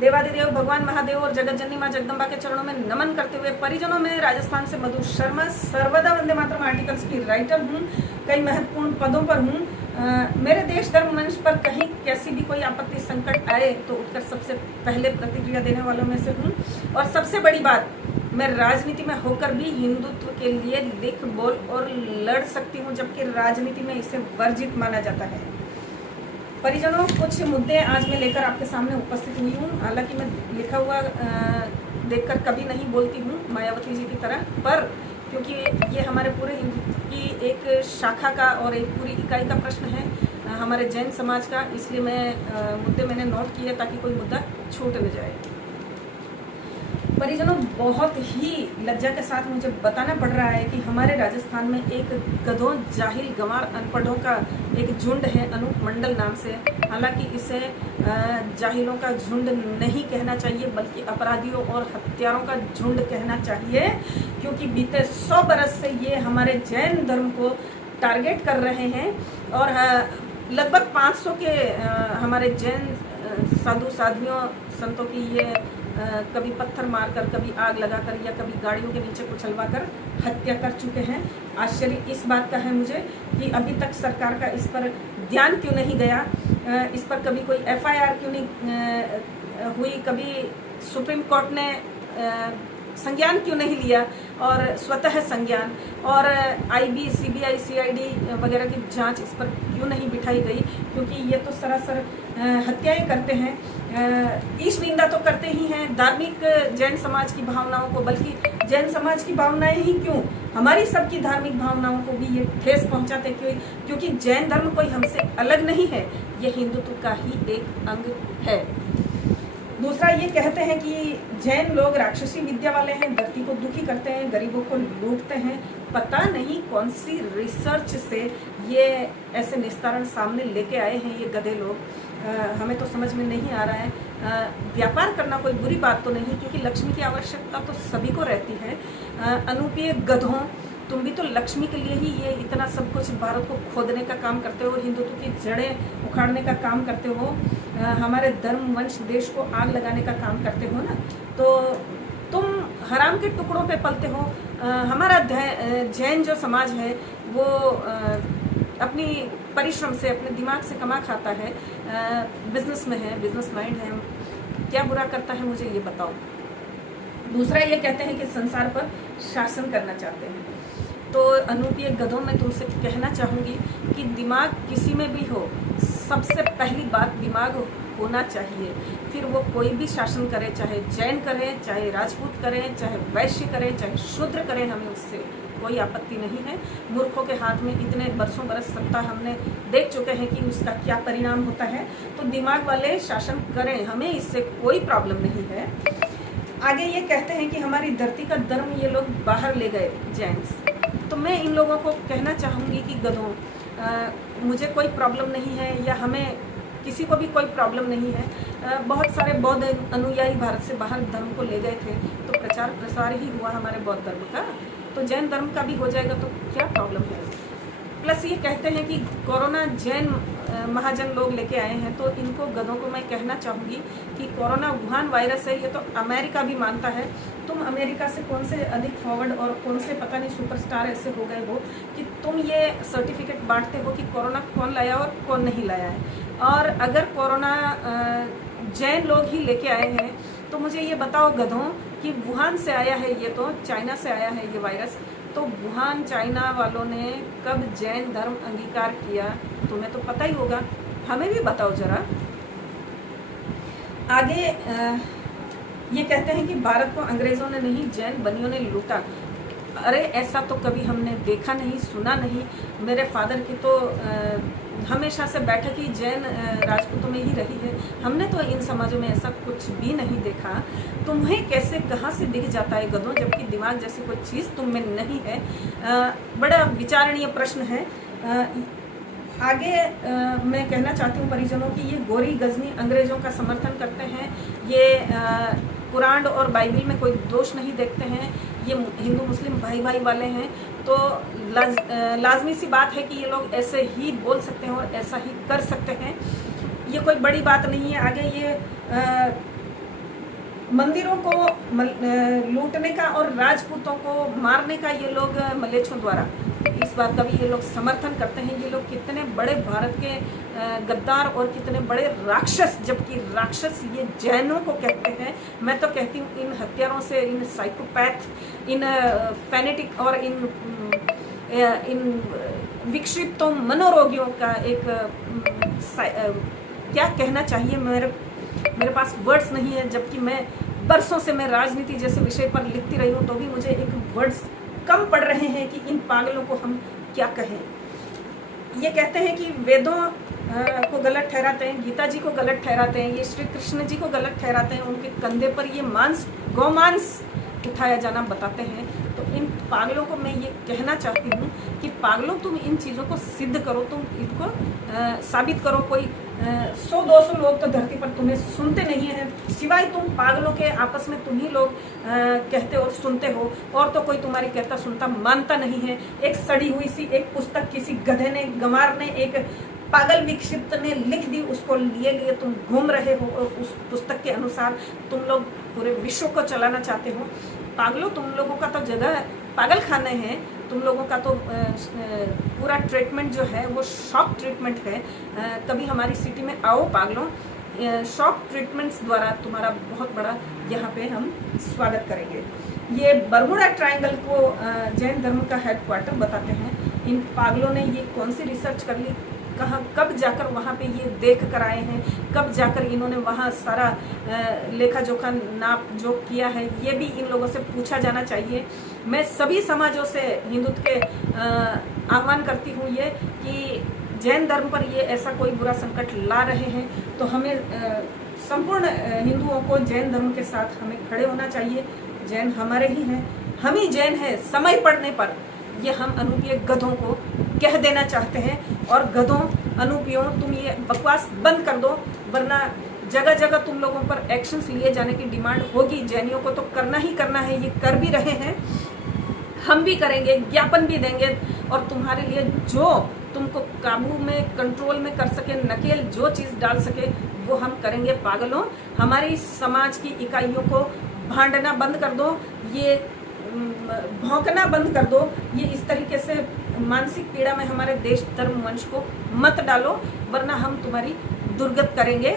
देवादिदेव भगवान महादेव और जगत जननी माँ जगदम्बा के चरणों में नमन करते हुए परिजनों में राजस्थान से मधु शर्मा सर्वदा वंदे मातरम आर्टिकल्स की राइटर हूँ, कई महत्वपूर्ण पदों पर हूँ। मेरे देश धर्म मंच पर कहीं कैसी भी कोई आपत्ति संकट आए तो उठकर सबसे पहले प्रतिक्रिया देने वालों में से हूँ। और सबसे बड़ी बात, मैं राजनीति में होकर भी हिंदुत्व के लिए लिख बोल और लड़ सकती हूँ, जबकि राजनीति में इसे वर्जित माना जाता है। परिजनों, कुछ मुद्दे आज मैं लेकर आपके सामने उपस्थित हुई हूँ। हालांकि मैं लिखा हुआ देखकर कभी नहीं बोलती हूँ मायावती जी की तरह, पर क्योंकि ये हमारे पूरे हिंदुत्व की एक शाखा का और एक पूरी इकाई का प्रश्न है, हमारे जैन समाज का, इसलिए मुद्दे मैंने नोट किए ताकि कोई मुद्दा छूट न जाए। परिजनों, बहुत ही लज्जा के साथ मुझे बताना पड़ रहा है कि हमारे राजस्थान में एक गधों, जाहिल, गंवार, अनपढ़ों का एक झुंड है अनूप मंडल नाम से। हालांकि इसे जाहिलों का झुंड नहीं कहना चाहिए, बल्कि अपराधियों और हत्यारों का झुंड कहना चाहिए, क्योंकि बीते 100 बरस से ये हमारे जैन धर्म को टारगेट कर रहे हैं। और लगभग 500 के हमारे जैन साधु साध्वियों संतों की ये कभी पत्थर मारकर, कभी आग लगाकर या कभी गाड़ियों के नीचे कुचलवाकर हत्या कर चुके हैं। आश्चर्य इस बात का है मुझे कि अभी तक सरकार का इस पर ध्यान क्यों नहीं गया, इस पर कभी कोई FIR क्यों नहीं हुई, कभी सुप्रीम कोर्ट ने संज्ञान क्यों नहीं लिया, और स्वतः संज्ञान और IB, CBI, CID वगैरह की जांच इस पर क्यों नहीं बिठाई गई, क्योंकि ये तो सरासर हत्याएं करते हैं, ईश निंदा तो करते ही हैं धार्मिक जैन समाज की भावनाओं को, बल्कि जैन समाज की भावनाएं ही क्यों, हमारी सबकी धार्मिक भावनाओं को भी ये ठेस पहुंचाते क्यों, क्योंकि जैन धर्म कोई हमसे अलग नहीं है, ये हिंदुत्व का ही एक अंग है। दूसरा, ये कहते हैं कि जैन लोग राक्षसी विद्या वाले हैं, धरती को दुखी करते हैं, गरीबों को लूटते हैं। पता नहीं कौन सी रिसर्च से ये ऐसे निस्तारण सामने लेके आए हैं ये गधे लोग, हमें तो समझ में नहीं आ रहा है। व्यापार करना कोई बुरी बात तो नहीं, क्योंकि लक्ष्मी की आवश्यकता तो सभी को रहती है। अनूपीय गधों, तुम भी तो लक्ष्मी के लिए ही ये इतना सब कुछ भारत को खोदने का काम करते हो, हिंदुत्व की जड़ें उखाड़ने का काम करते हो, हमारे धर्म, वंश, देश को आग लगाने का काम करते हो ना, तो तुम हराम के टुकड़ों पे पलते हो। हमारा जैन जो समाज है वो अपनी परिश्रम से, अपने दिमाग से कमा खाता है, बिजनेस में है, बिजनेस माइंड है, क्या बुरा करता है मुझे ये बताओ। दूसरा, ये कहते हैं कि संसार पर शासन करना चाहते हैं। तो अनूपीय गधों, मैं तुमसे कहना चाहूँगी कि दिमाग किसी में भी हो, सबसे पहली बात दिमाग होना चाहिए, फिर वो कोई भी शासन करे, चाहे जैन करे, चाहे राजपूत करे, चाहे वैश्य करे, चाहे शूद्र करे, हमें उससे कोई आपत्ति नहीं है। मूर्खों के हाथ में इतने बरसों बरस सत्ता हमने देख चुके हैं कि उसका क्या परिणाम होता है, तो दिमाग वाले शासन करें, हमें इससे कोई प्रॉब्लम नहीं है। आगे ये कहते हैं कि हमारी धरती का धर्म ये लोग बाहर ले गए जैन्स, तो मैं इन लोगों को कहना चाहूँगी कि गधों, मुझे कोई प्रॉब्लम नहीं है, या हमें किसी को भी कोई प्रॉब्लम नहीं है। बहुत सारे बौद्ध अनुयायी भारत से बाहर धर्म को ले गए थे, तो प्रचार प्रसार ही हुआ हमारे बौद्ध धर्म का, तो जैन धर्म का भी हो जाएगा तो क्या प्रॉब्लम है। प्लस ये कहते हैं कि कोरोना जैन महाजन लोग लेके आए हैं, तो इनको गधों को मैं कहना चाहूँगी कि कोरोना वुहान वायरस है, ये तो अमेरिका भी मानता है। तुम अमेरिका से कौन से अधिक फॉरवर्ड और कौन से पता नहीं सुपरस्टार ऐसे हो गए हो कि तुम ये सर्टिफिकेट बांटते हो कि कोरोना कौन लाया और कौन नहीं लाया है। और अगर कोरोना जैन लोग ही लेके आए हैं, तो मुझे ये बताओ गधों कि वुहान से आया है, ये तो चाइना से आया है ये वायरस, तो वुहान चाइना वालों ने कब जैन धर्म अंगीकार किया, तुम्हें तो पता ही होगा, हमें भी बताओ जरा। आगे ये कहते हैं कि भारत को अंग्रेजों ने नहीं, जैन बनियों ने लूटा। अरे ऐसा तो कभी हमने देखा नहीं, सुना नहीं। मेरे फादर की तो हमेशा से बैठक ही जैन राजपूतों में ही रही है, हमने तो इन समाजों में ऐसा कुछ भी नहीं देखा। तुम्हें कैसे, कहाँ से दिख जाता है गधों, जबकि दिमाग जैसी कोई चीज़ तुम में नहीं है। बड़ा विचारणीय प्रश्न है। आगे मैं कहना चाहती हूँ परिजनों की, ये गोरी गजनी अंग्रेजों का समर्थन करते हैं, ये कुरान और बाइबल में कोई दोष नहीं देखते हैं, ये हिंदू मुस्लिम भाई भाई वाले हैं, तो लाजमी सी बात है कि ये लोग ऐसे ही बोल सकते हैं और ऐसा ही कर सकते हैं, ये कोई बड़ी बात नहीं है। आगे ये मंदिरों को लूटने का और राजपूतों को मारने का ये लोग मलेच्छों द्वारा इस बात का भी ये लोग समर्थन करते हैं। ये लोग कितने बड़े भारत के गद्दार और कितने बड़े राक्षस, जबकि राक्षस ये जैनों को कहते हैं। मैं तो कहती हूँ इन हत्यारों से, इन साइकोपैथ, इन फैनेटिक और इन विक्षिप्तों मनोरोगियों का एक क्या कहना चाहिए, मेरे पास वर्ड्स नहीं है। जबकि मैं बरसों से मैं राजनीति जैसे विषय पर लिखती रही हूँ तो भी मुझे एक वर्ड्स कम पड़ रहे हैं कि इन पागलों को हम क्या कहें। ये कहते हैं कि वेदों को गलत ठहराते हैं, गीता जी को गलत ठहराते हैं, ये श्री कृष्ण जी को गलत ठहराते हैं, उनके कंधे पर ये गौमांस उठाया जाना बताते हैं। तो इन पागलों को मैं ये कहना चाहती हूँ कि पागलों, तुम इन चीज़ों को सिद्ध करो, तुम इनको साबित करो। कोई 100-200 लोग तो धरती पर तुम्हें सुनते नहीं हैं, सिवाय तुम पागलों के आपस में तुम ही लोग कहते और सुनते हो, और तो कोई तुम्हारी कहता सुनता मानता नहीं है। एक सड़ी हुई सी एक पुस्तक किसी गधे ने, गंवार ने, एक पागल विक्षिप्त ने लिख दी, उसको लिए तुम घूम रहे हो और उस पुस्तक के अनुसार तुम लोग पूरे विश्व को चलाना चाहते हो। पागलों, तुम लोगों का तो जगह पागल खाने हैं, तुम लोगों का तो पूरा ट्रीटमेंट जो है वो शॉक ट्रीटमेंट है। कभी हमारी सिटी में आओ पागलों, शॉक ट्रीटमेंट्स द्वारा तुम्हारा बहुत बड़ा यहाँ पे हम स्वागत करेंगे। ये बरमुडा ट्रायंगल को जैन धर्म का हेडक्वार्टर बताते हैं। इन पागलों ने ये कौन सी रिसर्च कर ली, कहाँ कब जाकर वहाँ पे ये देख कर आए हैं, कब जाकर इन्होंने वहाँ सारा लेखा जोखा नाप जोख किया है, ये भी इन लोगों से पूछा जाना चाहिए। मैं सभी समाजों से हिंदुत्व के आह्वान करती हूँ ये कि जैन धर्म पर ये ऐसा कोई बुरा संकट ला रहे हैं तो हमें संपूर्ण हिंदुओं को जैन धर्म के साथ हमें खड़े होना चाहिए। जैन हमारे ही हैं, हम ही जैन हैं। समय पड़ने पर ये हम अनुपीय गधों को कह देना चाहते हैं। और गधों, अनुपियों, तुम ये बकवास बंद कर दो, वरना जगह जगह तुम लोगों पर एक्शंस लिए जाने की डिमांड होगी। जैनियों को तो करना ही करना है, ये कर भी रहे हैं, हम भी करेंगे, ज्ञापन भी देंगे। और तुम्हारे लिए जो तुमको काबू में, कंट्रोल में कर सके, नकेल जो चीज़ डाल सके वो हम करेंगे। पागलों, हमारी समाज की इकाइयों को भांडना बंद कर दो, ये भौंकना बंद कर दो, ये इस तरीके से मानसिक पीड़ा में हमारे देश धर्म वंश को मत डालो, वरना हम तुम्हारी दुर्गत करेंगे।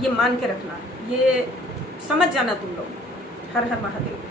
ये मान के रखना, ये समझ जाना तुम लोग। हर हर महादेव।